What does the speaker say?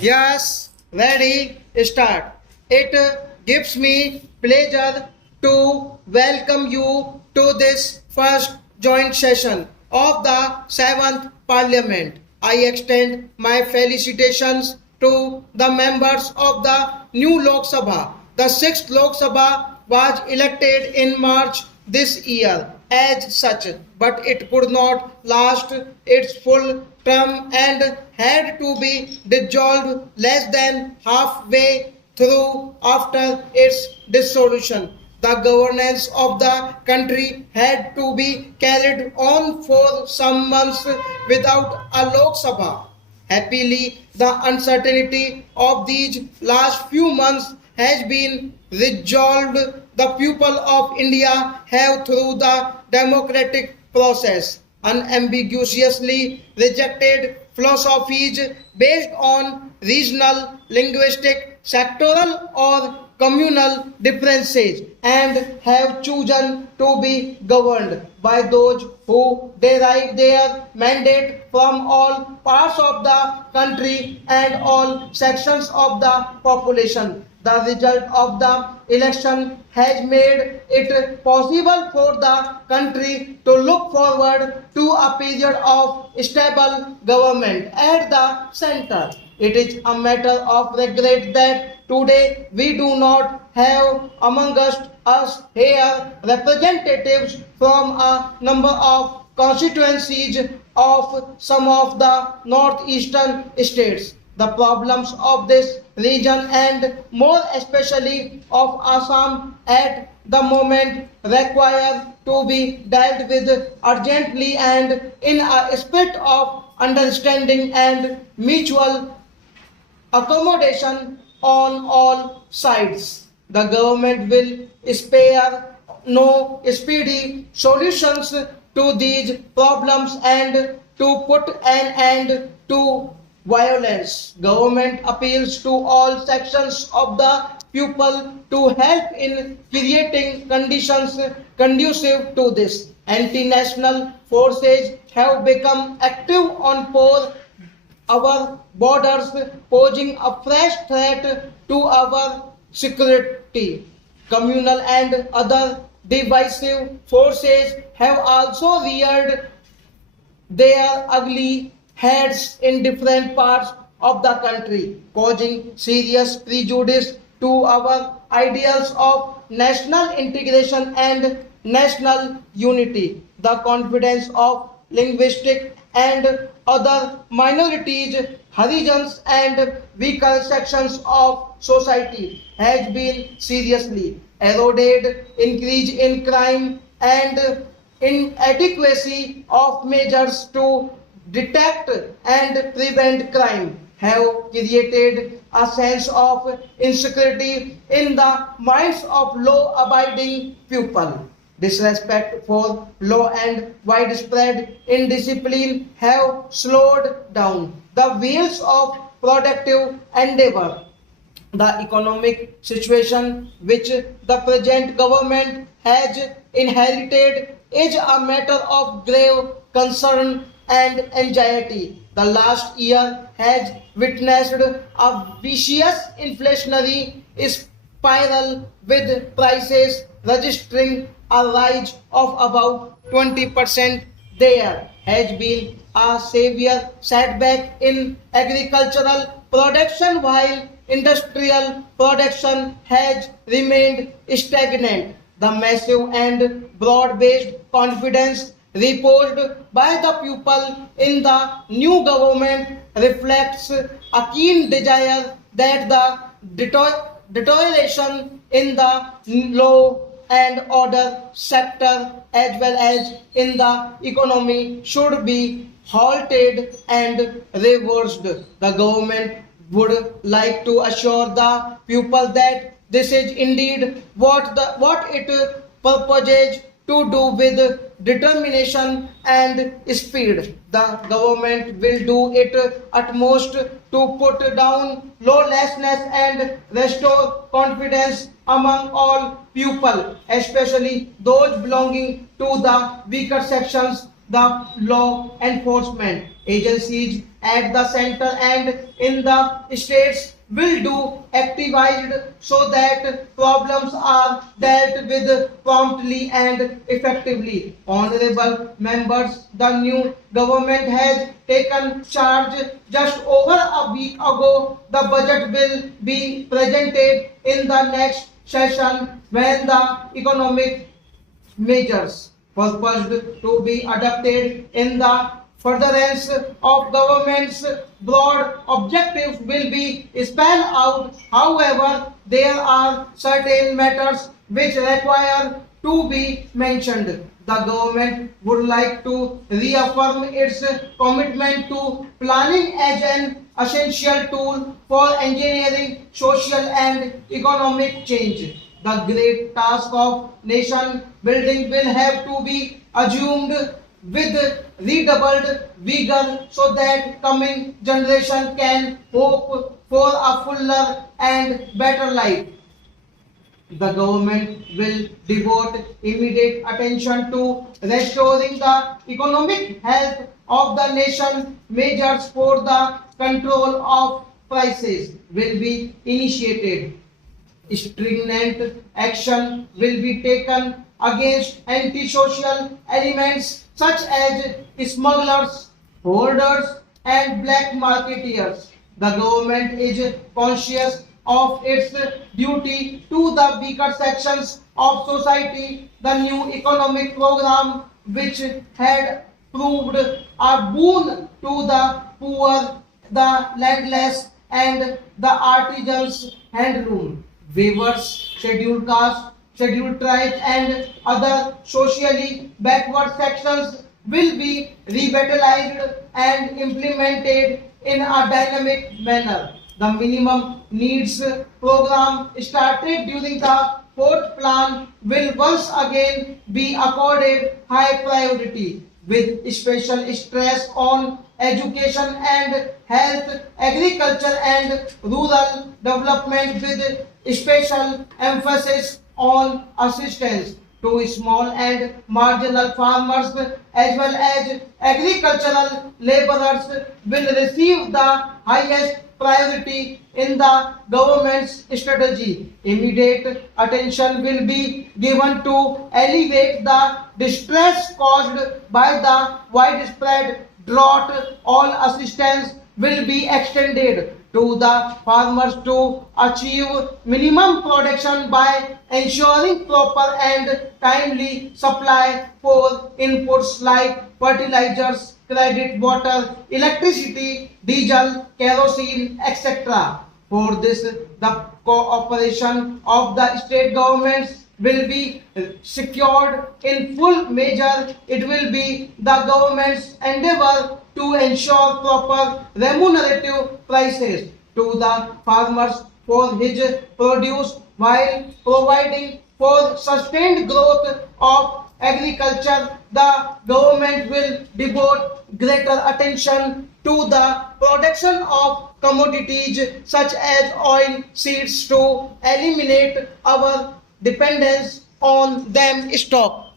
Yes, ready, start. It gives me pleasure to welcome you to this first joint session of the 7th Parliament. I extend my felicitations to the members of the new Lok Sabha. The 6th Lok Sabha was elected in March this year as such, but it could not last its full term and had to be dissolved less than halfway through after its dissolution. The governance of the country had to be carried on for some months without a Lok Sabha. Happily, the uncertainty of these last few months has been resolved. The people of India have, through the democratic process, unambiguously rejected philosophies based on regional, linguistic, sectoral, or communal differences and have chosen to be governed by those who derive their mandate from all parts of the country and all sections of the population. The result of the election has made it possible for the country to look forward to a period of stable government at the center. It is a matter of regret that today we do not have among us here representatives from a number of constituencies of some of the northeastern states. The problems of this region and more especially of Assam at the moment require to be dealt with urgently and in a spirit of understanding and mutual accommodation on all sides. The government will spare no speedy solutions to these problems and to put an end to violence. Government appeals to all sections of the people to help in creating conditions conducive to this. Anti-national forces have become active on our borders, posing a fresh threat to our security. Communal and other divisive forces have also reared their ugly heads in different parts of the country, causing serious prejudice to our ideals of national integration and national unity. The confidence of linguistic and other minorities, Harijans and weaker sections of society has been seriously eroded. Increase in crime and inadequacy of measures to detect and prevent crime have created a sense of insecurity in the minds of law-abiding people. Disrespect for law and widespread indiscipline have slowed down the wheels of productive endeavor. The economic situation which the present government has inherited is a matter of grave concern and anxiety. The last year has witnessed a vicious inflationary spiral with prices registering a rise of about 20%. There has been a severe setback in agricultural production while industrial production has remained stagnant. The massive and broad-based confidence reposed by the people in the new government reflects a keen desire that the deterioration in the law and order sector as well as in the economy should be halted and reversed. The government would like to assure the people that this is indeed what it purposes to do with determination and speed. The government will do its utmost to put down lawlessness and restore confidence among all people, especially those belonging to the weaker sections. The law enforcement agencies at the center and in the states will do activized so that problems are dealt with promptly and effectively. Honorable members, the new government has taken charge just over a week ago. The budget will be presented in the next session when the economic measures purposed to be adopted in the furtherance of government's broad objectives will be spelled out. However, there are certain matters which require to be mentioned. The government would like to reaffirm its commitment to planning as an essential tool for engineering social and economic change. The great task of nation building will have to be assumed with redoubled vigor so that coming generation can hope for a fuller and better life. The government will devote immediate attention to restoring the economic health of the nation. Measures for the control of prices will be initiated. Stringent action will be taken against antisocial elements such as smugglers, hoarders, and black marketeers. The government is conscious of its duty to the weaker sections of society. The new economic program, which had proved a boon to the poor, the landless, and the artisans, handloom, weavers, scheduled caste, scheduled tribes, and other socially backward sections will be revitalized and implemented in a dynamic manner. The minimum needs program started during the fourth plan will once again be accorded high priority with special stress on education and health, agriculture and rural development with special emphasis on assistance to small and marginal farmers as well as agricultural laborers will receive the highest priority in the government's strategy. Immediate attention will be given to alleviate the distress caused by the widespread drought. All assistance will be extended to the farmers to achieve minimum production by ensuring proper and timely supply for inputs like fertilizers, credit, water, electricity, diesel, kerosene, etc. For this, the cooperation of the state governments will be secured in full measure. It will be the government's endeavor to ensure proper remunerative prices to the farmers for his produce while providing for sustained growth of agriculture. The government will devote greater attention to the production of commodities such as oil seeds to eliminate our dependence on them stock.